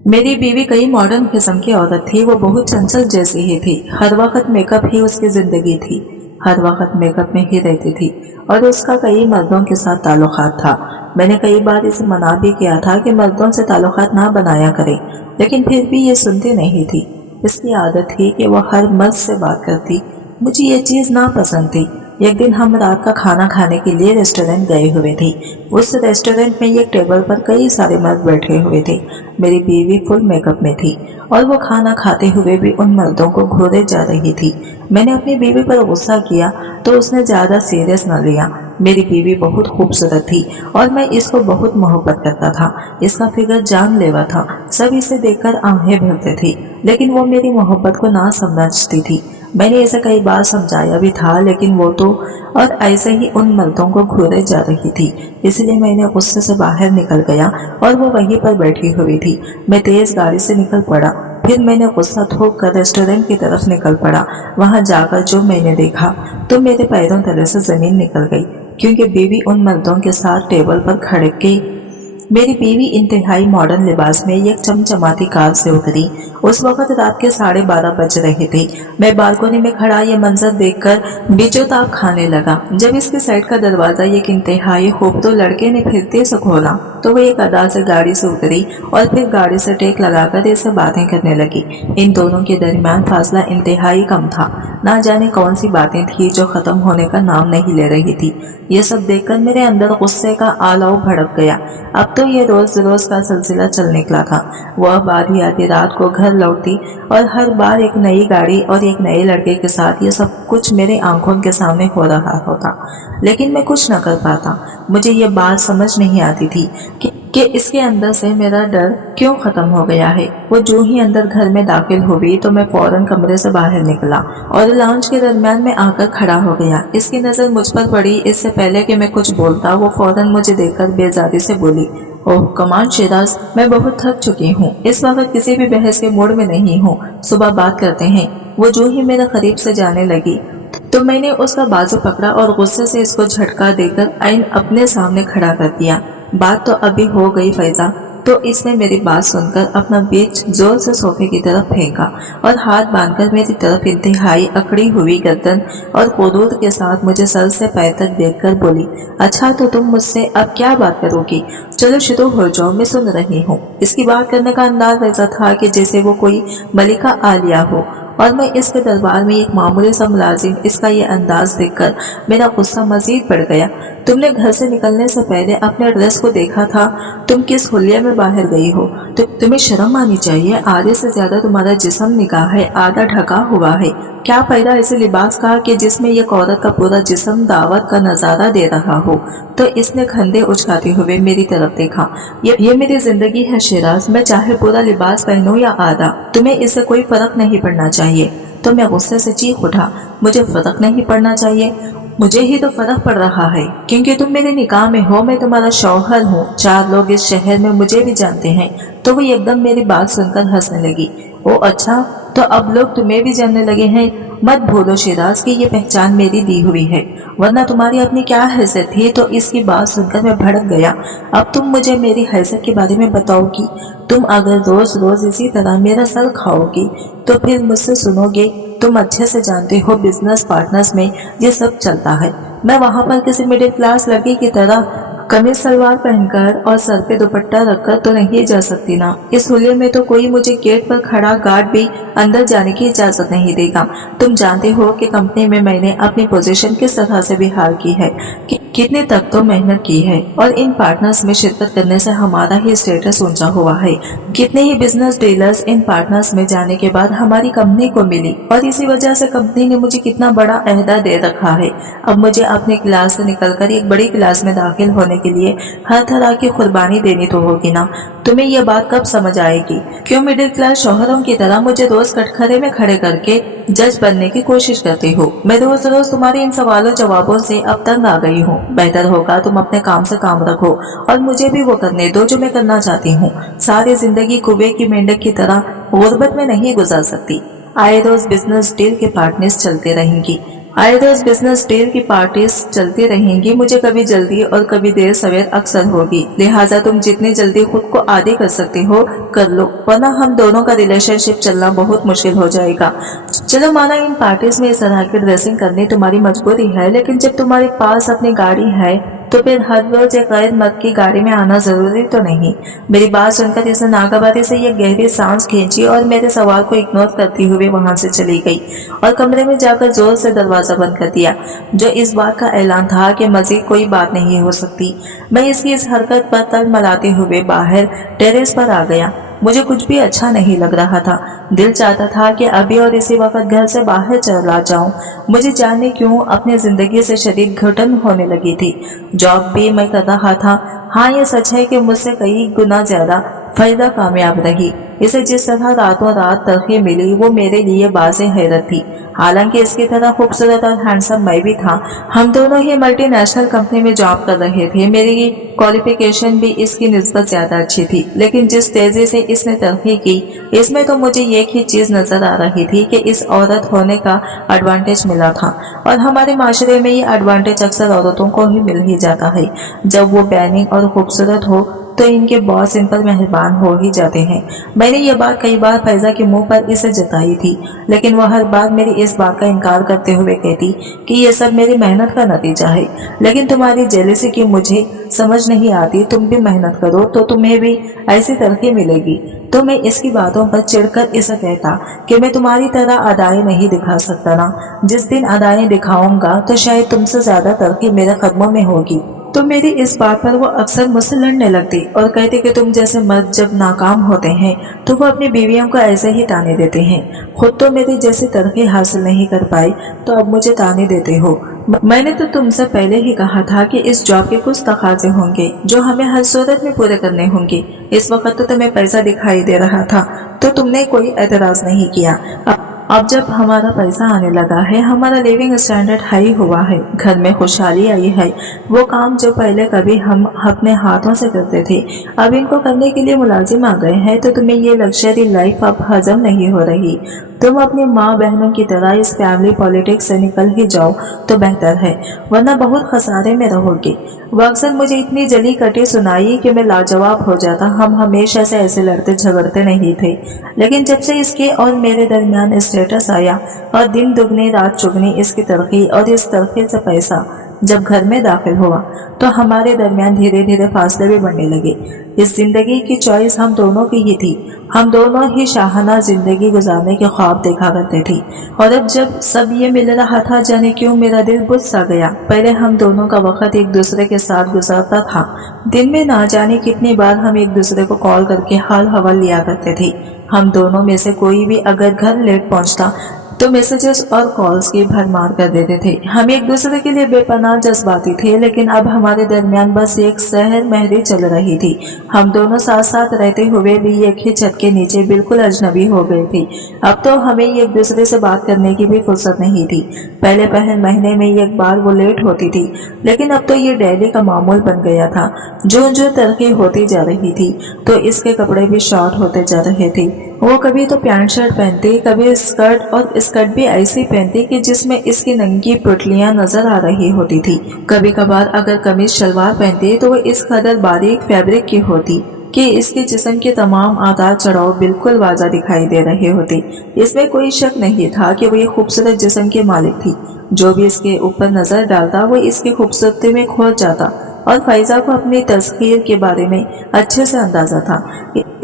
मेरी बीवी कई मॉडर्न किस्म की औरत थी। वो बहुत चंचल जैसी ही थी। हर वक्त मेकअप ही उसकी जिंदगी थी। हर वक्त मेकअप में ही रहती थी और उसका कई मर्दों के साथ ताल्लुकात था। मैंने कई बार इसे मना भी किया था कि मर्दों से ताल्लुकात ना बनाया करे, लेकिन फिर भी ये सुनती नहीं थी। इसकी आदत थी कि वो हर मर्द से बात करती। मुझे ये चीज ना पसंद थी। एक दिन हम रात का खाना खाने के लिए रेस्टोरेंट गए हुए थे। उस रेस्टोरेंट में एक टेबल पर कई सारे मर्द बैठे हुए थे। मेरी बीवी फुल मेकअप में थी और वो खाना खाते हुए भी उन मर्दों को घूरे जा रही थी। मैंने अपनी बीवी पर गुस्सा किया तो उसने ज्यादा सीरियस न लिया। मेरी बीवी बहुत खूबसूरत थी और मैं इसको बहुत मोहब्बत करता था। इसका फिगर जानलेवा था। सब इसे देखकर आंखें भरते थे, लेकिन वो मेरी मोहब्बत को ना समझती थी। मैंने इसे कई बार समझाया भी था, लेकिन वो तो और ऐसे ही उन मर्दों को घूरे जा रही थी। इसलिए मैंने गुस्से से बाहर निकल गया और वो वहीं पर बैठी हुई थी। मैं तेज गाड़ी से निकल पड़ा। फिर मैंने गुस्सा थोक कर रेस्टोरेंट की तरफ निकल पड़ा। वहां जाकर जो मैंने देखा तो मेरे पैरों तले से जमीन निकल गई, क्योंकि बीवी उन मर्दों के साथ टेबल पर खड़े गई। मेरी बीवी इंतहाई मॉडर्न लिबास में एक चमचमाती कार से उतरी। उस वक्त रात के 12:30 बज रहे थे। मैं बालकोनी में खड़ा ये मंजर देखकर बीचों-ताप खाने लगा। जब इसके साइड का दरवाजा एक इंतहाई खूबसूरत लड़के ने फिरते से खोला तो वो एक अदा से गाड़ी से उतरी और फिर गाड़ी से टेक लगाकर इससे बातें करने लगी। इन दोनों के दरमियान फासला इंतहाई कम था। ना जाने कौन सी बातें थी जो खत्म होने का नाम नहीं ले रही थी। ये सब देखकर मेरे अंदर गुस्से का आलाव भड़क गया। अब तो ये रोज रोज का सिलसिला चल निकला था। वह आधी आधी रात को घर लौटती और हर बार एक नई गाड़ी और एक नए लड़के के साथ ये सब कुछ मेरे आंखों के सामने हो रहा होता, लेकिन मैं कुछ न कर पाता। मुझे ये बात समझ नहीं आती थी कि इसके अंदर से मेरा डर क्यों खत्म हो गया है। वो जो ही अंदर घर में दाखिल हुई तो मैं फौरन कमरे से बाहर निकला और लाउंज के दरमियान में आकर खड़ा हो गया। इसकी नजर मुझ पर पड़ी। इससे पहले कि मैं कुछ बोलता वो फौरन मुझे देखकर बेजादी से बोली, ओह कमाल शिराज, मैं बहुत थक चुकी हूँ। इस वक्त किसी भी बहस के मूड में नहीं हूँ। सुबह बात करते हैं। वो जो ही मेरे करीब से जाने लगी तो मैंने उसका बाजू पकड़ा और गुस्से से इसको झटका देकर आइन अपने सामने खड़ा कर दिया। बात तो अभी हो गई फैजा। तो इसने मेरी बात सुनकर अपना बीच जोर से सोफे की तरफ फेंका और हाथ बांधकर मेरी तरफ इंतहाई अकड़ी हुई गर्दन और कुरूद के साथ मुझे सर से पैर तक देखकर बोली, अच्छा तो तुम मुझसे अब क्या बात करोगी? चलो शुरू हो जाओ, मैं सुन रही हूँ। इसकी बात करने का अंदाज ऐसा था कि जैसे वो कोई मलिका आलिया हो और मैं इसके दरबार में एक मामूली सा मुलाजिम। इसका ये अंदाज देखकर मेरा गुस्सा मजीद बढ़ गया। तुमने घर से निकलने से पहले अपने ड्रेस को देखा था? तुम किस हुलिये में बाहर गई हो? तुम्हें शर्म आनी चाहिए। आधे से ज्यादा तुम्हारा जिस्म निकाह है, आधा ढका हुआ है। क्या फायदा ऐसे लिबास का कि जिसमें एक औरत का पूरा जिस्म दावत का नजारा दे रहा हो। तो इसने खंडे उचकाते हुए मेरी तरफ देखा। ये मेरी जिंदगी है शिराज, मैं चाहे पूरा लिबास पहनूं या आधा, तुम्हें इससे कोई फर्क नहीं पड़ना चाहिए। तो मैं गुस्से से चीख उठा, मुझे फर्क नहीं पड़ना चाहिए? मुझे ही तो फर्क पड़ रहा है, क्योंकि तुम मेरे निकाह में हो, मैं तुम्हारा शौहर हूँ। 4 लोग इस शहर में मुझे भी जानते हैं। तो वो एकदम मेरी बात सुनकर हंसने लगी। ओ अच्छा, तो अब लोग तुम्हें भी जानने लगे हैं। मत भूलो शिराज की ये पहचान मेरी दी हुई है, वरना तुम्हारी अपनी क्या हैसियत थी। तो इसकी बात सुनकर मैं भड़क गया। अब तुम मुझे मेरी हैसियत के बारे में बताओगी? तुम अगर रोज रोज इसी तरह मेरा सर खाओगी तो फिर मुझसे सुनोगे? तुम अच्छे से जानते हो बिजनेस पार्टनर्स में ये सब चलता है। मैं वहाँ पर किसी मिडिल क्लास लड़की की तरह कमीज सलवार पहनकर और सर पे दुपट्टा रखकर तो नहीं जा सकती ना। इस हुलिये में तो कोई मुझे गेट पर खड़ा गार्ड भी अंदर जाने की इजाजत नहीं देगा। तुम जानते हो कि कंपनी में मैंने अपनी पोजीशन किस तरह से बिहार की है, कितने तक तो मेहनत की है और इन पार्टनर्स में शिरकत करने से हमारा ही स्टेटस ऊंचा हुआ है। कितने ही बिजनेस डीलर्स इन पार्टनर्स में जाने के बाद हमारी कंपनी को मिली और इसी वजह से कंपनी ने मुझे कितना बड़ा अहदा दे रखा है। अब मुझे अपनी क्लास से निकलकर एक बड़ी क्लास में दाखिल होने के लिए हर तरह की कुर्बानी देनी तो होगी ना। तुम्हें यह बात कब समझ आएगी? क्यों मिडिल क्लास शौहरों की तरह मुझे रोज कटघरे में खड़े करके जज बनने की कोशिश करती हो? मैं रोज रोज तुम्हारे इन सवालों जवाबों से अब तंग आ गई हूँ। बेहतर होगा तुम अपने काम से काम रखो और मुझे भी वो करने दो जो मैं करना चाहती हूँ। सारी जिंदगी कुएं की मेंढक की तरह गुर्बत में नहीं गुजार सकती। आए रोज बिजनेस डील के पार्टनर्स चलते रहेंगी आए रोज बिजनेस डील की पार्टीज चलती रहेंगी। मुझे कभी जल्दी और कभी देर सवेर अक्सर होगी, लिहाजा तुम जितनी जल्दी खुद को आदी कर सकती हो कर लो, वरना हम दोनों का रिलेशनशिप चलना बहुत मुश्किल हो जाएगा। चलो माना इन पार्टीज में इस तरह की ड्रेसिंग करनी तुम्हारी मजबूरी है, लेकिन जब तुम्हारे पास अपनी गाड़ी है तो फिर हर रोज एक गैर मर्द की गाड़ी में आना जरूरी तो नहीं। मेरी बात सुनकर इसने नागवारी से ये गहरी सांस खींची और मेरे सवाल को इग्नोर करती हुए वहां से चली गई और कमरे में जाकर जोर से दरवाजा बंद कर दिया, जो इस बात का ऐलान था कि मजीद कोई बात नहीं हो सकती। मैं इसकी इस हरकत पर तल मलाते हुए बाहर टेरेस पर आ गया। मुझे कुछ भी अच्छा नहीं लग रहा था। दिल चाहता था कि अभी और इसी वक्त घर से बाहर चला जाऊं। मुझे जाने क्यों अपनी जिंदगी से शदीद घुटन होने लगी थी। जॉब भी मैं कर रहा था। हाँ, ये सच है कि मुझसे कई गुना ज्यादा फरीदा कामयाब रही। इसे जिस तरह रातों रात तरक्की मिली वो मेरे लिए बाज़े हैरत थी। हालांकि इसकी तरह खूबसूरत और हैंडसम मैं भी था। हम दोनों ही मल्टीनेशनल कंपनी में जॉब कर रहे थे। मेरी क्वालिफिकेशन भी इसकी निस्बत ज्यादा अच्छी थी, लेकिन जिस तेजी से इसने तरक्की की इसमें तो मुझे एक ही चीज नजर आ रही थी कि इस औरत होने का एडवांटेज मिला था, और हमारे माशरे में ये एडवांटेज अक्सर औरतों को ही मिल ही जाता है। जब वो बैनिंग और खूबसूरत हो तो इनके बॉस इन पर मेहरबान हो ही जाते हैं। मैंने ये बात कई बार फैजा के मुंह पर इसे जताई थी, लेकिन वह हर बार मेरी इस बात का इनकार करते हुए कहती कि ये सब मेरी मेहनत का नतीजा है। लेकिन तुम्हारी जेलसी की मुझे समझ नहीं आती। तुम भी मेहनत करो तो तुम्हें भी ऐसी तरक्की मिलेगी। तो मैं इसकी बातों पर चिढ़कर इसे कहता कि मैं तुम्हारी तरह अदाएं नहीं दिखा सकता ना। जिस दिन अदाएं दिखाऊंगा तो शायद तुमसे ज्यादा तरक्की मेरे कदमों में होगी। तो मेरी इस बात पर वो अक्सर मुझसे लड़ने लगती और कहती कि तुम जैसे मर्द जब नाकाम होते हैं तो वो अपनी बीवियों को ऐसे ही ताने देते हैं। खुद तो मेरी जैसी तरक्की हासिल नहीं कर पाई तो अब मुझे ताने देते हो। मैंने तो तुमसे पहले ही कहा था कि इस जॉब के कुछ तकाजे होंगे जो हमें हर सूरत में पूरे करने होंगे। इस वक्त तो तुम्हें पैसा दिखाई दे रहा था तो तुमने कोई एतराज नहीं किया। अब जब हमारा पैसा आने लगा है, हमारा लिविंग स्टैंडर्ड हाई हुआ है, घर में खुशहाली आई है, वो काम जो पहले कभी हम अपने हाथों से करते थे अब इनको करने के लिए मुलाजिम आ गए हैं, तो तुम्हें ये लग्जरी लाइफ अब हजम नहीं हो रही। तुम अपनी माँ बहनों की तरह इस फैमिली पॉलिटिक्स से निकल ही जाओ तो बेहतर है, वरना बहुत खसारे में रहोगे। वो अक्सर मुझे इतनी जली कटी सुनाई कि मैं लाजवाब हो जाता। हम हमेशा से ऐसे लड़ते झगड़ते नहीं थे, लेकिन जब से इसके और मेरे दरमियान स्टेटस आया और दिन दुगनी रात चुगनी इसकी तरक्की और इस तरक्की से पैसा जब घर में दाखिल हुआ तो हमारे दरमियान धीरे धीरे फासले भी बढ़ने लगे। इस जिंदगी की चॉइस हम दोनों की ही थी। हम दोनों ही शाहाना जिंदगी गुजारने के ख्वाब देखा करते थे, और अब जब सब ये मिल रहा था जाने क्यों मेरा दिल बुझ सा गया। पहले हम दोनों का वक्त एक दूसरे के साथ गुजारता था। दिन में ना जाने कितनी बार हम एक दूसरे को कॉल करके हाल हवाल लिया करते थे। हम दोनों में से कोई भी अगर घर लेट पहुंचता तो मैसेजेस और कॉल्स की भरमार कर देते थे। हम एक दूसरे के लिए बेपनाह जज्बाती थे, लेकिन अब हमारे दरमियान बस एक सहर महरी चल रही थी। हम दोनों साथ साथ रहते हुए भी एक ही छत के नीचे बिल्कुल अजनबी हो गए थे। अब तो हमें एक दूसरे से बात करने की भी फुर्सत नहीं थी। पहले महीने में एक बार वो लेट होती थी, लेकिन अब तो ये डेली का मामूल बन गया था। जो जो तरक्की होती जा रही थी तो इसके कपड़े भी शॉर्ट होते जा रहे थे। वो कभी तो पैंट शर्ट पहनती, कभी स्कर्ट, और स्कर्ट भी ऐसी पहनती कि जिसमें इसकी नंगी पुतलियां नजर आ रही होती थी। कभी कभार अगर कमीज शलवार पहनती तो वो इस कदर बारीक फैब्रिक की होती कि इसके जिस्म के तमाम आधार चढ़ाव बिल्कुल वाज़ा दिखाई दे रहे होते। इसमें कोई शक नहीं था कि वो ये खूबसूरत जिस्म की मालिक थी। जो भी इसके ऊपर नजर डालता वो इसकी खूबसूरती में खो जाता, और फैजा को अपनी तस्खीर के बारे में अच्छे से अंदाजा था।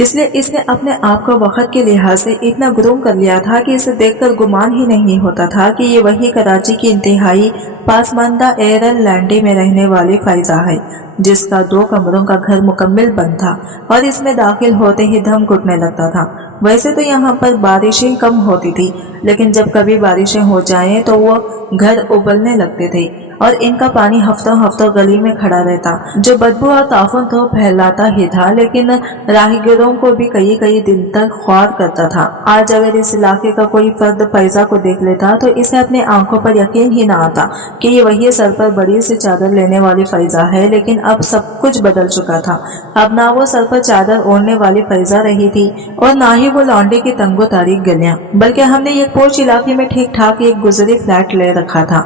इसलिए इसने अपने आप को वक्त के लिहाज से इतना गुरूम कर लिया था कि इसे देखकर गुमान ही नहीं होता था कि ये वही कराची की इंतहाई पासमानदा एयरल लैंडी में रहने वाली फैजा है, जिसका 2 कमरों का घर मुकम्मल बंद था और इसमें दाखिल होते ही दम घुटने लगता था। वैसे तो यहाँ पर बारिशें कम होती थी, लेकिन जब कभी बारिशें हो जाएं तो वो घर उबलने लगते थे। और इनका पानी हफ्तों हफ्तों गली में खड़ा रहता, जो बदबू और ताफुन तो फैलाता ही था, लेकिन राहगीरों को भी कई कई दिन तक ख्वार करता था। आज अगर इस इलाके का कोई फर्द फैजा को देख लेता तो इसे अपने आंखों पर यकीन ही ना आता कि ये वही सर पर बड़ी सी चादर लेने वाली फैजा है। लेकिन अब सब कुछ बदल चुका था। अब ना वो सर पर चादर ओढ़ने वाली फैजा रही थी और ना ही वो लौंडे की तंगो तारीख गलियां, बल्कि हमने एक पोर्च इलाके में ठीक ठाक एक गुजरी फ्लैट ले रखा था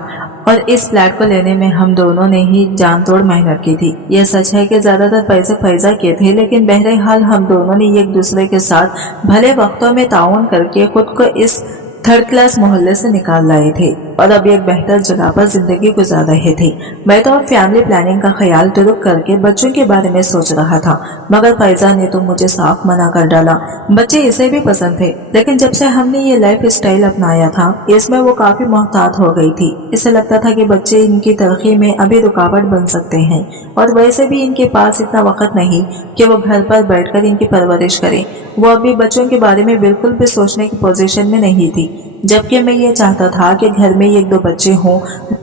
और इस फ्लैट को लेने में हम दोनों ने ही जान तोड़ मेहनत की थी। यह सच है कि ज्यादातर पैसे फैजा के थे, लेकिन बहरहाल हम दोनों ने एक दूसरे के साथ भले वक्तों में ताउन करके खुद को इस थर्ड क्लास मोहल्ले से निकाल लाए थे और अब एक बेहतर जगह पर जिंदगी गुजार रहे थे। मैं तो अब फैमिली प्लानिंग का ख्याल दुरुस्त करके बच्चों के बारे में सोच रहा था, मगर फैजा ने तो मुझे साफ मना कर डाला। बच्चे इसे भी पसंद थे, लेकिन जब से हमने ये लाइफ स्टाइल अपनाया था इसमें वो काफी मोहतात हो गई थी। इसे लगता था कि बच्चे इनकी तरक्की में अभी रुकावट बन सकते हैं और वैसे भी इनके पास इतना वक्त नहीं कि वो घर पर बैठकर इनकी परवरिश करें। वो अभी बच्चों के बारे में बिल्कुल भी सोचने की पोजीशन में नहीं थी, जबकि मैं ये चाहता था कि घर में एक दो बच्चे हों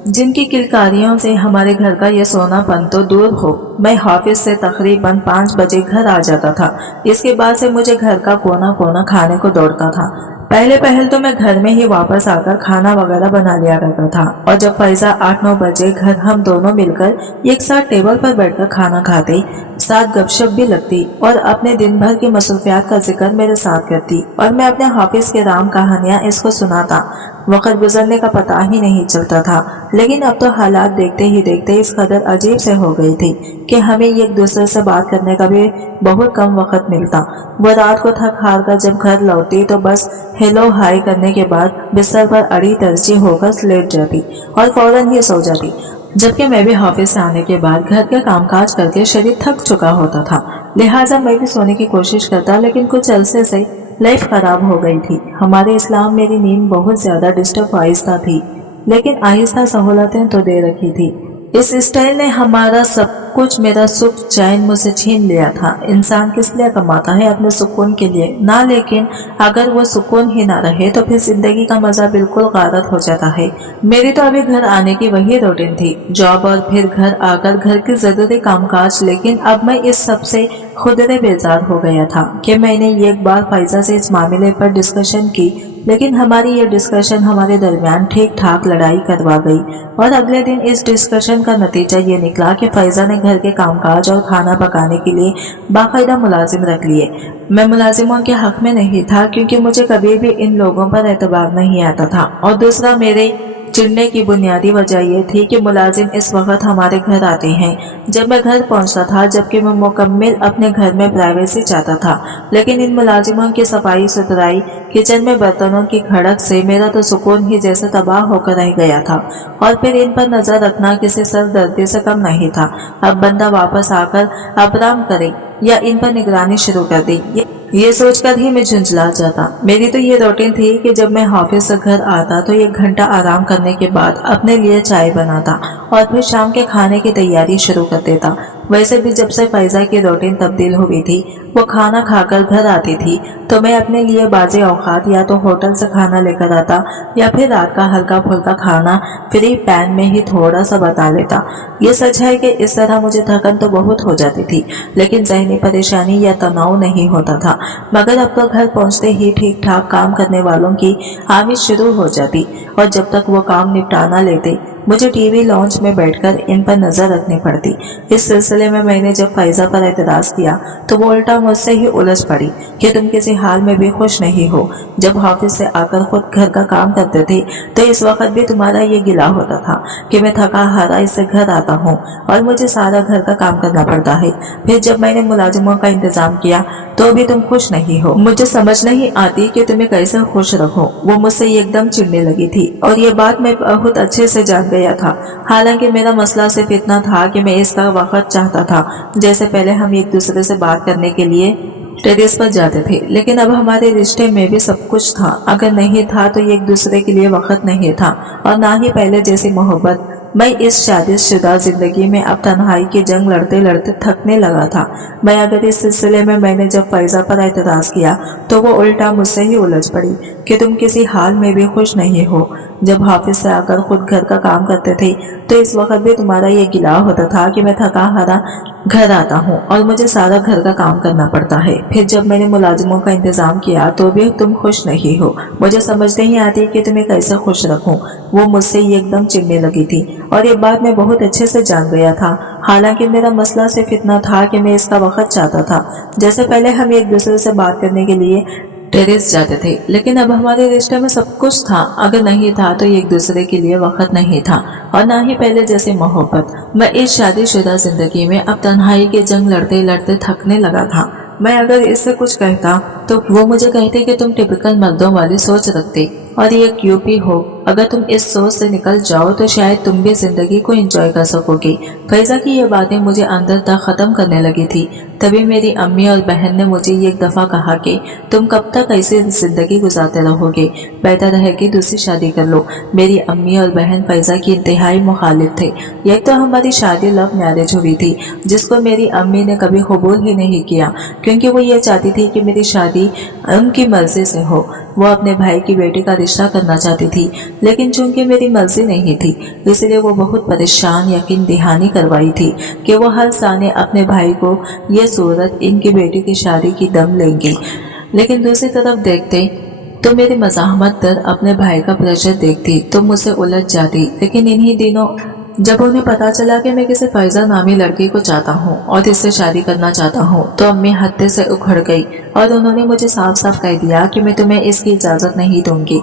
जिनकी किलकारियों से हमारे घर का ये सोनापन तो दूर हो। मैं ऑफिस से तकरीबन 5 बजे घर आ जाता था। इसके बाद से मुझे घर का कोना कोना खाने को दौड़ता था। पहले तो मैं घर में ही वापस आकर खाना वगैरह बना लिया करता था और जब फैजा 8-9 बजे घर हम दोनों मिलकर एक साथ टेबल पर बैठकर खाना खाते, साथ गपशप भी लगती और अपने दिन भर की मसरूफियात का जिक्र मेरे साथ करती और मैं अपने ऑफिस के राम कहानियां इसको सुनाता। वक्त गुजरने का पता ही नहीं चलता था, लेकिन अब तो हालात देखते ही देखते इस कदर अजीब से हो गई थी कि हमें एक दूसरे से बात करने का भी बहुत कम वक्त मिलता। वो रात को थक हार कर जब घर लौटती तो बस हेलो हाय करने के बाद बिस्तर पर अड़ी तरची होकर लेट जाती और फौरन ही सो जाती, जबकि मैं भी ऑफिस से आने के बाद घर के कामकाज करके शरीर थक चुका होता था। लिहाजा मैं भी सोने की कोशिश करता, लेकिन कुछ अरसे से लाइफ खराब हो गई थी। हमारे इस्लाम मेरी नींद बहुत ज्यादा डिस्टर्ब आहिस्ता थी, लेकिन आहिस्ता सहूलतें तो दे रखी थी। इस स्टाइल ने हमारा सब कुछ, मेरा सुख चैन मुझसे छीन लिया था। इंसान किस लिए कमाता है? अपने सुकून के लिए ना, लेकिन अगर वो सुकून ही ना रहे तो फिर जिंदगी का मजा बिल्कुल गारत हो जाता है। मेरी तो अभी घर आने की वही रूटीन थी, जॉब और फिर घर आकर घर के जरूरी कामकाज। लेकिन अब मैं इस सब से खुदरे बेजार हो गया था कि मैंने एक बार फैजा से इस मामले पर डिस्कशन की, लेकिन हमारी ये डिस्कशन हमारे दरमियान ठीक ठाक लड़ाई करवा गई और अगले दिन इस डिस्कशन का नतीजा ये निकला कि फैजा ने घर के कामकाज और खाना पकाने के लिए बाकायदा मुलाजिम रख लिए। मैं मुलाजिमों के हक में नहीं था, क्योंकि मुझे कभी भी इन लोगों पर एतबार नहीं आता था, और दूसरा मेरे चिढ़ने की बुनियादी वजह यह थी कि मुलाजिम इस वक्त हमारे घर आते हैं जब मैं घर पहुंचता था, जबकि मैं मुकम्मल अपने घर में प्राइवेसी चाहता था। लेकिन इन मुलाजिमों की सफाई सुथराई, किचन में बर्तनों की खड़क से मेरा तो सुकून ही जैसे तबाह होकर रह गया था, और फिर इन पर नजर रखना किसी सरदर्दी से कम नहीं था। अब बंदा वापस आकर आराम करे या इन पर निगरानी शुरू कर दी, ये सोचकर ही मैं झुंझला जाता। मेरी तो ये रूटीन थी कि जब मैं ऑफिस से घर आता तो 1 घंटा आराम करने के बाद अपने लिए चाय बनाता और फिर शाम के खाने की तैयारी शुरू कर देता। वैसे भी जब से फैजा की रूटीन तब्दील हुई थी, वो खाना खाकर घर आती थी तो मैं अपने लिए बाज़े औकात या तो होटल से खाना लेकर आता या फिर रात का हल्का फुल्का खाना फ्री पैन में ही थोड़ा सा बता लेता। ये सच है कि इस तरह मुझे थकन तो बहुत हो जाती थी, लेकिन ज़हनी परेशानी या तनाव नहीं होता था। मगर अब तो घर पहुंचते ही ठीक ठाक काम करने वालों की आमद शुरू हो जाती, और जब तक वो काम निपटाना लेते मुझे टीवी लॉन्च में बैठकर इन पर नजर रखनी पड़ती। इस सिलसिले में मैंने जब फैजा पर एतराज किया तो वो उल्टा मुझसे ही उलझ पड़ी कि तुम किसी हाल में भी खुश नहीं हो। जब ऑफिस से आकर खुद घर का काम करते थे तो इस वक्त भी तुम्हारा ये गिला होता था कि मैं थका हारा इससे घर आता हूँ और मुझे सारा घर का काम करना पड़ता है। फिर जब मैंने मुलाजिमों का इंतजाम किया तो भी तुम खुश नहीं हो। मुझे समझ नहीं आती कि तुम्हें कैसे खुश रखो। वो मुझसे एकदम चिढ़ने लगी थी और ये बात मैं बहुत अच्छे से जान गया था। हालांकि मेरा मसला सिर्फ इतना था कि मैं इसका वक्त चाहता था। जैसे पहले हम एक दूसरे से बात करने के लिए टेरेस पर जाते थे, लेकिन अब हमारे रिश्ते में भी सब कुछ था। अगर नहीं था तो एक दूसरे के लिए वक्त नहीं था और ना ही पहले जैसी मोहब्बत। मैं इस शादीशुदा जिंदगी में अब तन्हाई की जंग लड़ते लड़ते थकने लगा था। मैं अगर इस सिलसिले में मैंने जब फैजा पर एतराज किया तो वो उल्टा मुझसे ही उलझ पड़ी कि तुम किसी हाल में भी खुश नहीं हो। जब हाफिज से आकर खुद घर का काम करते थे तो इस वक्त भी तुम्हारा ये गिला होता था कि मैं थका हारा घर आता हूँ और मुझे सारा घर का काम करना पड़ता है। फिर जब मैंने मुलाजिमों का इंतजाम किया तो भी तुम खुश नहीं हो। मुझे समझ नहीं आती कि तुम्हें कैसे खुश रखूं। वो मुझसे ही एकदम चिढ़ने लगी थी और ये बात मैं बहुत अच्छे से जान गया था। हालांकि मेरा मसला सिर्फ इतना था कि मैं इसका वक्त चाहता था। जैसे पहले हम एक दूसरे से बात करने के लिए टेरेस जाते थे, लेकिन अब हमारे रिश्ते में सब कुछ था। अगर नहीं था तो एक दूसरे के लिए वक्त नहीं था और ना ही पहले जैसे मोहब्बत। मैं इस शादीशुदा जिंदगी में अब तन्हाई की जंग लड़ते लड़ते थकने लगा था। मैं अगर इससे कुछ कहता तो वो मुझे कहते कि तुम टिपिकल मर्दों वाली सोच रखते और ये क्यों भी हो। अगर तुम इस सोच से निकल जाओ तो शायद तुम भी जिंदगी को एंजॉय कर सकोगे। फैजा की ये बातें मुझे अंदर तक खत्म करने लगी थी। तभी मेरी अम्मी और बहन ने मुझे एक दफा कहा कि तुम कब तक ऐसी जिंदगी गुजारते रहोगे, बेहतर है कि दूसरी शादी कर लो। मेरी अम्मी और बहन फैजा की इंतहाई मुखालिफ थे। एक तो हमारी शादी लव मैरिज हुई थी जिसको मेरी अम्मी ने कभी कबूल ही नहीं किया, क्योंकि वो ये चाहती थी कि मेरी शादी उनकी मर्जी से हो। वो अपने भाई की बेटी का रिश्ता करना चाहती थी, लेकिन चूंकि मेरी मर्जी नहीं थी इसलिए वो बहुत परेशान यकीन दहानी करवाई थी कि वो हर साल अपने भाई को ये सूरत इनकी बेटी की शादी की दम लेंगी। लेकिन दूसरी तरफ देखते तो मेरी मज़ाहमत पर अपने भाई का प्रेशर देखती तो मुझसे उलझ जाती। लेकिन इन्हीं दिनों जब उन्हें पता चला कि मैं किसी फैजा नामी लड़की को चाहता हूँ और इससे शादी करना चाहता हूँ तो अम्मी हत्ते से उखड़ गई और उन्होंने मुझे साफ साफ कह दिया कि मैं तुम्हें इसकी इजाज़त नहीं दूंगी।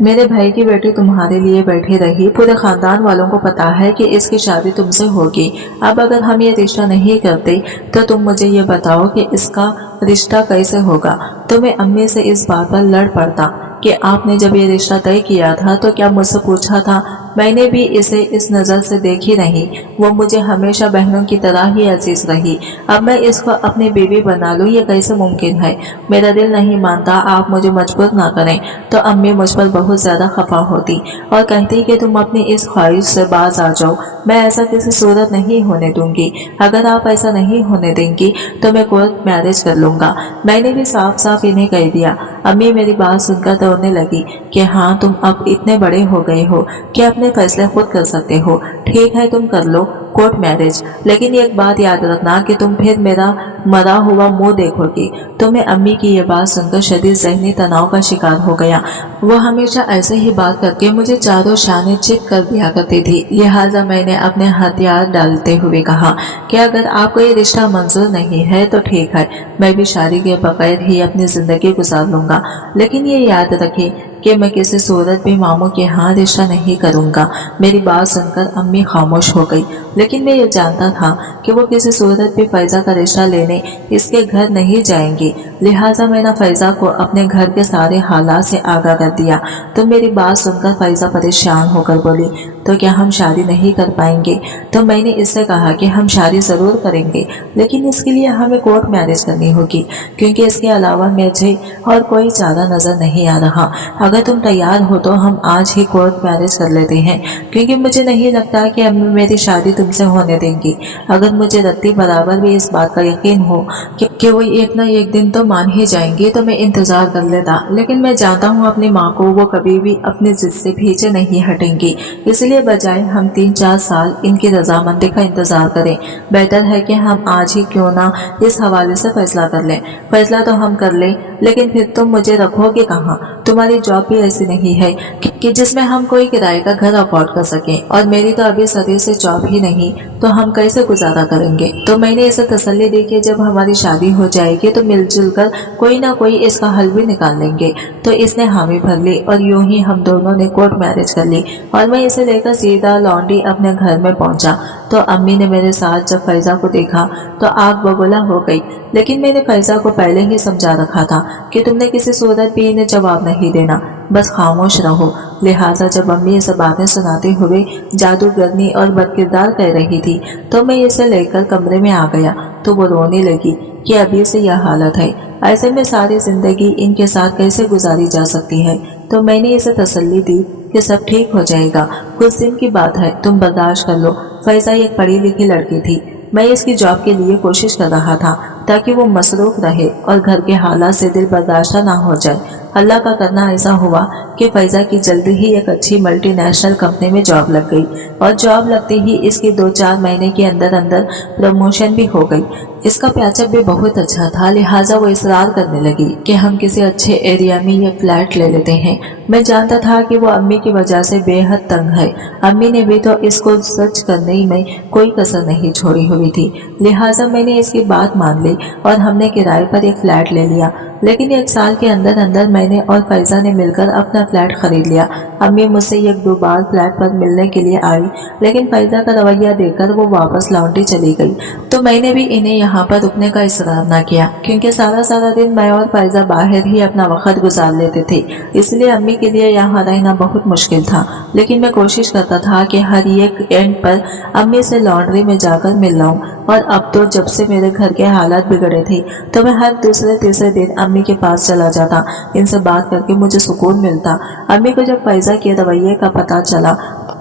मेरे भाई की बेटी तुम्हारे लिए बैठी रही, पूरे खानदान वालों को पता है कि इसकी शादी तुमसे होगी। अब अगर हम ये रिश्ता नहीं करते तो तुम मुझे ये बताओ कि इसका रिश्ता कैसे होगा। तो मैं अम्मी से इस बात पर लड़ पड़ता कि आपने जब ये रिश्ता तय किया था तो क्या मुझसे पूछा था। मैंने भी इसे इस नज़र से देखी नहीं। वो मुझे हमेशा बहनों की तरह ही अजीज रही। अब मैं इसको अपनी बीवी बना लूं, ये कैसे मुमकिन है। मेरा दिल नहीं मानता, आप मुझे मजबूर ना करें। तो अम्मी मुझ पर बहुत ज़्यादा खफा होती और कहती कि तुम अपनी इस ख्वाहिश से बाज आ जाओ। मैं ऐसा किसी सूरत नहीं होने दूंगी। अगर आप ऐसा नहीं होने देंगी तो मैं कोर्ट मैरिज कर लूँगा। मैंने भी साफ साफ इन्हें कह दिया। अम्मी मेरी बात सुनकर दौड़ने लगी कि हाँ, तुम अब इतने बड़े हो गए हो कि अपने फैसले खुद कर सकते हो। ठीक है, तुम कर लो कोर्ट मैरिज, लेकिन एक बात याद रखना कि तुम फिर मेरा मरा हुआ मुंह देखोगी। तो मैं अम्मी की ये बात सुनकर शदीद ज़हनी तनाव का शिकार हो गया। वो हमेशा ऐसे ही बात करके मुझे चारों शाने चित कर दिया करती थी। लिहाजा मैंने अपने हथियार डालते हुए कहा कि अगर आपको ये रिश्ता मंजूर नहीं है तो ठीक है, मैं भी शादी के बगैर ही अपनी ज़िंदगी गुजार लूँगा। लेकिन ये याद रखें कि मैं किसी सूरत भी मामू के यहाँ रिश्ता नहीं करूँगा। मेरी बात सुनकर अम्मी खामोश हो गई, लेकिन मैं ये जानता था कि वो किसी सूरत भी फैजा का रिश्ता लेने इसके घर नहीं जाएंगी। लिहाजा मैंने फैजा को अपने घर के सारे हालात से आगाह कर दिया। तो मेरी बात सुनकर फैजा परेशान होकर बोली, तो क्या हम शादी नहीं कर पाएंगे। तो मैंने इससे कहा कि हम शादी ज़रूर करेंगे, लेकिन इसके लिए हमें कोर्ट मैरिज करनी होगी, क्योंकि इसके अलावा मुझे और कोई चारा नज़र नहीं आ रहा। अगर तुम तैयार हो तो हम आज ही कोर्ट मैरिज कर लेते हैं, क्योंकि मुझे नहीं लगता कि अम्मी मेरी शादी तुमसे होने देंगी। अगर मुझे रत्ती बराबर भी इस बात का यकीन हो कि वो एक ना एक दिन तो मान ही जाएंगे तो मैं इंतजार कर लेता, लेकिन मैं जानता हूँ अपनी माँ को वो कभी भी अपनी जिद से पीछे नहीं हटेंगी। इसलिए बजाय हम 3-4 साल इनकी रजामंदी का इंतजार करें, बेहतर है कि हम आज ही क्यों ना इस हवाले से फैसला कर लें। फैसला तो हम कर लें, लेकिन फिर तुम मुझे रखोगे कहाँ। तुम्हारी जॉब भी ऐसी नहीं है कि जिसमें हम कोई किराए का घर अफोर्ड कर सकें, और मेरी तो अभी सदी से जॉब ही नहीं, तो हम कैसे गुजारा करेंगे। तो मैंने इसे तसल्ली दी कि जब हमारी शादी हो जाएगी तो मिलजुल कर कोई ना कोई इसका हल भी निकाल लेंगे। तो इसने हामी भर ली और यूं ही हम दोनों ने कोर्ट मैरिज कर ली और मैं इसे लेकर सीधा लौंडी अपने घर में पहुंचा। तो अम्मी ने मेरे साथ जब फैजा को देखा तो आग बबूला हो गई, लेकिन मैंने फैजा को पहले ही समझा रखा था कि तुमने किसी सूरत भी इन्हें जवाब नहीं देना, बस खामोश रहो। लिहाजा जब अम्मी इसे बातें सुनाते हुए जादूगरनी और बदकिरदार कह रही थी तो मैं इसे लेकर कमरे में आ गया। तो वो रोने लगी कि अभी से यह हालत है, ऐसे में सारी जिंदगी इनके साथ कैसे गुजारी जा सकती है। तो मैंने इसे तसल्ली दी कि सब ठीक हो जाएगा, कुछ दिन की बात है, तुम बर्दाश्त कर लो। फैजा एक पढ़ी लिखी लड़की थी। मैं इसकी जॉब के लिए कोशिश कर रहा था ताकि वो मसरूफ रहे और घर के हालात से दिल बर्दाश्त ना हो जाए। अल्लाह का करना ऐसा हुआ कि फैजा की जल्दी ही एक अच्छी मल्टीनेशनल कंपनी में जॉब लग गई और जॉब लगते ही इसकी 2-4 महीने के अंदर अंदर प्रमोशन भी हो गई। इसका पैचअप भी बहुत अच्छा था, लिहाजा वो इसरार करने लगी कि हम किसी अच्छे एरिया में ये फ्लैट ले लेते हैं। मैं जानता था कि वो अम्मी की वजह से बेहद तंग है। अम्मी ने भी तो इसको सच करने में कोई कसर नहीं छोड़ी हुई थी, लिहाजा मैंने इसकी बात मान ली और हमने किराए पर एक फ्लैट ले लिया। लेकिन 1 साल के अंदर अंदर मैंने और फैजा ने मिलकर अपना फ्लैट खरीद लिया। अम्मी मुझसे 1-2 बार फ्लैट पर मिलने के लिए आई, लेकिन फैजा का रवैया देखकर वो वापस लौंडी चली गई। तो मैंने भी इन्हें यहाँ पर रुकने का इसरार न किया, क्योंकि सारा दिन मैं और फैजा बाहर ही अपना वक्त गुजार लेते थे, इसलिए अम्मी के लिए यहाँ रहना बहुत मुश्किल था। लेकिन मैं कोशिश करता था कि हर एक एंड पर अम्मी से लॉन्ड्री में जाकर मिल लाऊं। और अब तो जब से मेरे घर के हालात बिगड़े थे तो मैं हर दूसरे-तीसरे दिन अम्मी के पास चला जाता। इनसे बात करके मुझे सुकून मिलता। अम्मी को जब फैजा के रवैये का पता चला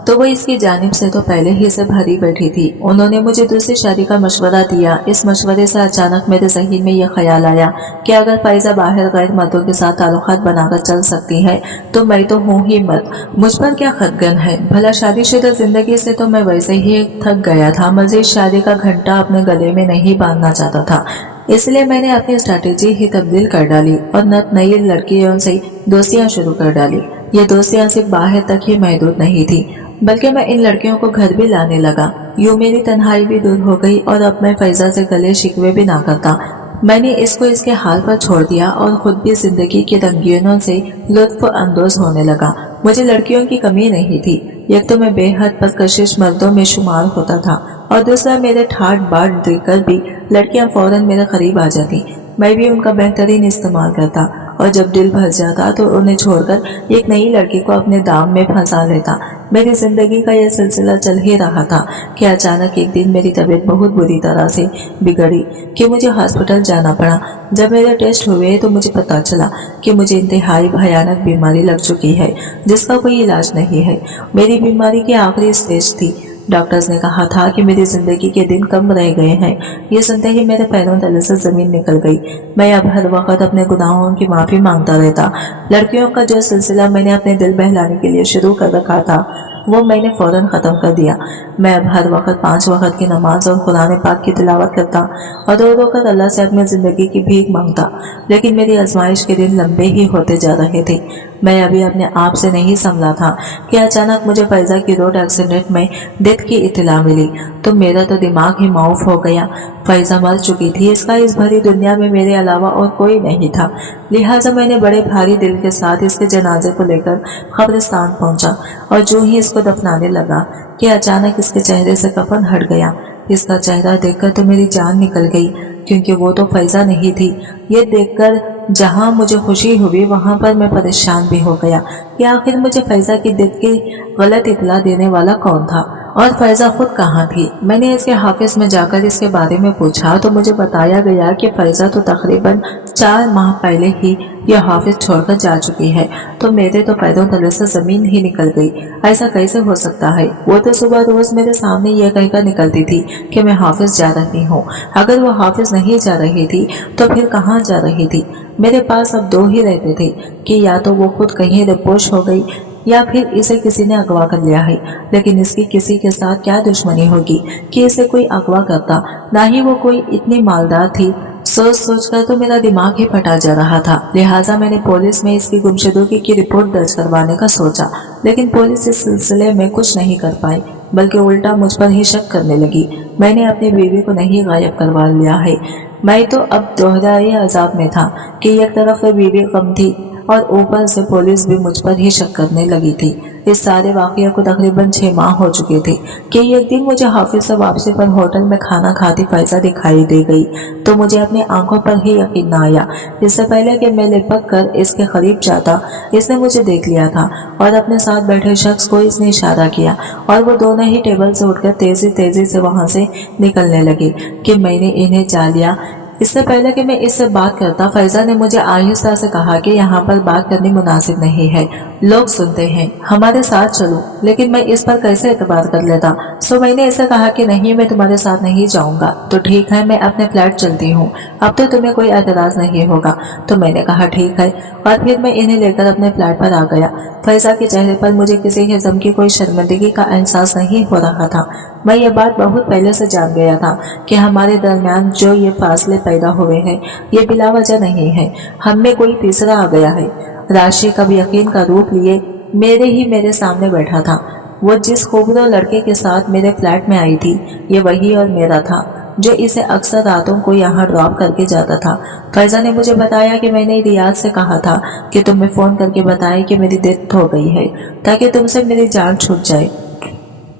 तो वो इसकी जानिब से तो पहले ही से भरी बैठी थी। उन्होंने मुझे दूसरी शादी का मशवरा दिया। इस मशवरे से अचानक मेरे ज़हन में यह ख्याल आया कि अगर फैजा बाहर गैर मर्दों के साथ ताल्लुकात बनाकर चल सकती है तो मैं तो हूँ ही मर्द, मुझ पर क्या खतगन है। भला शादीशुदा जिंदगी से तो मैं वैसे ही थक गया था, मजीद शादी का घंटा अपने गले में नहीं बांधना चाहता था। इसलिए मैंने अपनी स्ट्रैटेजी ही तब्दील कर डाली और नई लड़कियों से दोस्तियां शुरू कर डाली। ये दोस्तियां सिर्फ बाहर तक ही महदूद नहीं थी, बल्कि मैं इन लड़कियों को घर भी लाने लगा। यूं मेरी तन्हाई भी दूर हो गई और अब मैं फैजा से गले शिकवे भी ना करता। मैंने इसको इसके हाल पर छोड़ दिया और खुद भी जिंदगी के रंगीनों से लुत्फ अंदोज होने लगा। मुझे लड़कियों की कमी नहीं थी। एक तो मैं बेहद परकशिश मर्दों में शुमार होता था और दूसरा मेरे ठाट बाट देखकर भी लड़कियां फौरन मेरे करीब आ जाती। मैं भी उनका बेहतरीन इस्तेमाल करता और जब दिल भर जाता तो उन्हें छोड़कर एक नई लड़की को अपने दाम में फंसा लेता। मेरी जिंदगी का यह सिलसिला चल ही रहा था कि अचानक एक दिन मेरी तबीयत बहुत बुरी तरह से बिगड़ी कि मुझे हॉस्पिटल जाना पड़ा। जब मेरे टेस्ट हुए तो मुझे पता चला कि मुझे इंतहाई भयानक बीमारी लग चुकी है जिसका कोई इलाज नहीं है। मेरी बीमारी की आखिरी स्टेज थी। डॉक्टर्स ने कहा था कि मेरी जिंदगी के दिन कम रह गए हैं। ये सुनते ही मेरे पैरों तले से जमीन निकल गई। मैं अब हर वक्त अपने गुनाहों की माफी मांगता रहता। लड़कियों का जो सिलसिला मैंने अपने दिल बहलाने के लिए शुरू कर रखा था वो मैंने फौरन ख़त्म कर दिया। मैं अब हर वक्त 5 वक्त की नमाज और कुरान पाक की तिलावत करता और रो कर अल्लाह से अपनी ज़िंदगी की भीख मांगता। लेकिन मेरी आजमाइश के दिन लंबे ही होते जा रहे थे। मैं अभी अपने आप से नहीं संभला था कि अचानक मुझे फैजा की रोड एक्सीडेंट में डेथ की इत्तला मिली तो मेरा तो दिमाग ही माऊफ हो गया। फैजा मर चुकी थी, इसका इस भरी दुनिया में मेरे अलावा और कोई नहीं था। लिहाजा मैंने बड़े भारी दिल के साथ इसके जनाजे को लेकर कब्रिस्तान पहुंचा और जो ही इसको दफनाने लगा कि अचानक इसके चेहरे से कफन हट गया। इसका चेहरा देखकर तो मेरी जान निकल गई, क्योंकि वो तो फैजा नहीं थी। ये देखकर जहां मुझे खुशी हुई वहां पर मैं परेशान भी हो गया कि आखिर मुझे फैजा की डेथ की गलत इत्तला देने वाला कौन था और फैजा खुद कहाँ थी। मैंने इसके हाफिज में जाकर इसके बारे में पूछा तो मुझे बताया गया कि फैजा तो तकरीबन 4 माह पहले ही यह हाफिज छोड़कर जा चुकी है। तो मेरे तो पैरों तले से जमीन ही निकल गई। ऐसा कैसे हो सकता है? वो तो सुबह रोज मेरे सामने यह कहकर निकलती थी कि मैं हाफिज जा रही हूँ। अगर वो हाफिज नहीं जा रही थी तो फिर कहाँ जा रही थी? मेरे पास अब 2 ही रहते थे कि या तो वो खुद कहीं रिपोश हो गई या फिर इसे किसी ने अगवा कर लिया है। लेकिन इसकी किसी के साथ क्या दुश्मनी होगी कि इसे कोई अगवा करता? ना ही वो कोई इतनी मालदार थी। सोच कर तो मेरा दिमाग ही फटा जा रहा था। लिहाजा मैंने पुलिस में इसकी गुमशुदगी की रिपोर्ट दर्ज करवाने का सोचा, लेकिन पुलिस इस सिलसिले में कुछ नहीं कर पाई, बल्कि उल्टा मुझ पर ही शक करने लगी। मैंने अपनी बीवी को नहीं गायब करवा लिया है। मैं तो अब दोहराए अजाब में था कि एक तरफ तो बीवी कम थी और ऊपर से पुलिस भी मुझ पर ही शक करने लगी थी। इस सारे वाक़ये को तकरीबन 6 माह हो चुके थे कि एक दिन मुझे हाफिज से वापसी पर होटल में खाना खाती फैजा दिखाई दे गई तो मुझे अपनी आंखों पर ही यकीन न आया। इससे पहले कि मैं लिपट कर इसके करीब जाता, इसने मुझे देख लिया था और अपने साथ बैठे शख्स को इसने इशारा किया और वो दोनों ही टेबल से उठकर तेजी से वहां से निकलने लगे कि मैंने इन्हें जा लिया। इससे पहले कि मैं इससे बात करता, फैजा ने मुझे आहिस्ता से कहा कि यहाँ पर बात करनी मुनासिब नहीं है, लोग सुनते हैं, हमारे साथ चलो। लेकिन मैं इस पर कैसे एतबार कर लेता। सो मैंने इसे कहा कि नहीं, मैं तुम्हारे साथ नहीं जाऊंगा। तो ठीक है, मैं अपने फ्लैट चलती हूँ, अब तो तुम्हें कोई एतराज नहीं होगा। तो मैंने कहा ठीक है, और फिर मैं इन्हें लेकर अपने फ्लैट पर आ गया। फैजा के चेहरे पर मुझे किसी किस्म की कोई शर्मिंदगी का एहसास नहीं हो रहा था। मैं ये बात बहुत पहले से जान गया था कि हमारे दरमियान जो ये फासले पैदा हुए हैं, ये बिला वजह नहीं है। हम में कोई तीसरा आ गया है। राशि कब यकीन का रूप लिए मेरे सामने बैठा था। वो जिस खूबसूरत लड़के के साथ मेरे फ्लैट में आई थी, ये वही और मेरा था, जो इसे अक्सर रातों को यहाँ ड्रॉप करके जाता था। फैजा ने मुझे बताया कि मैंने रियाज से कहा था कि तुम्हें फोन करके बताए कि मेरी डेथ हो गई है, ताकि तुमसे मेरी जान छूट जाए।